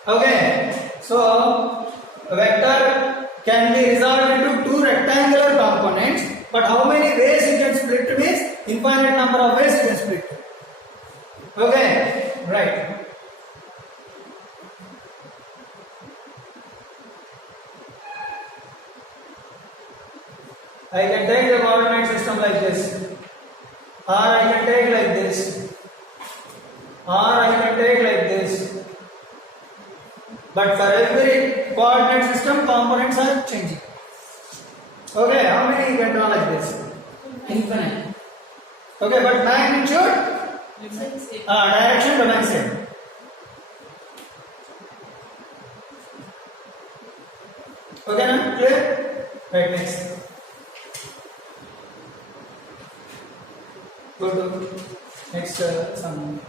Okay, so a vector can be resolved into two rectangular components, but how many ways you can split means infinite number of ways you can split. Okay, right. I can take the coordinate system like this, or I can take like this, or I can take like this. But for every coordinate system, components are changing. Okay, how many you can draw like this? Infinite. Okay, but magnitude, direction remains same. Okay, now clear? Right, next. Go to next sum.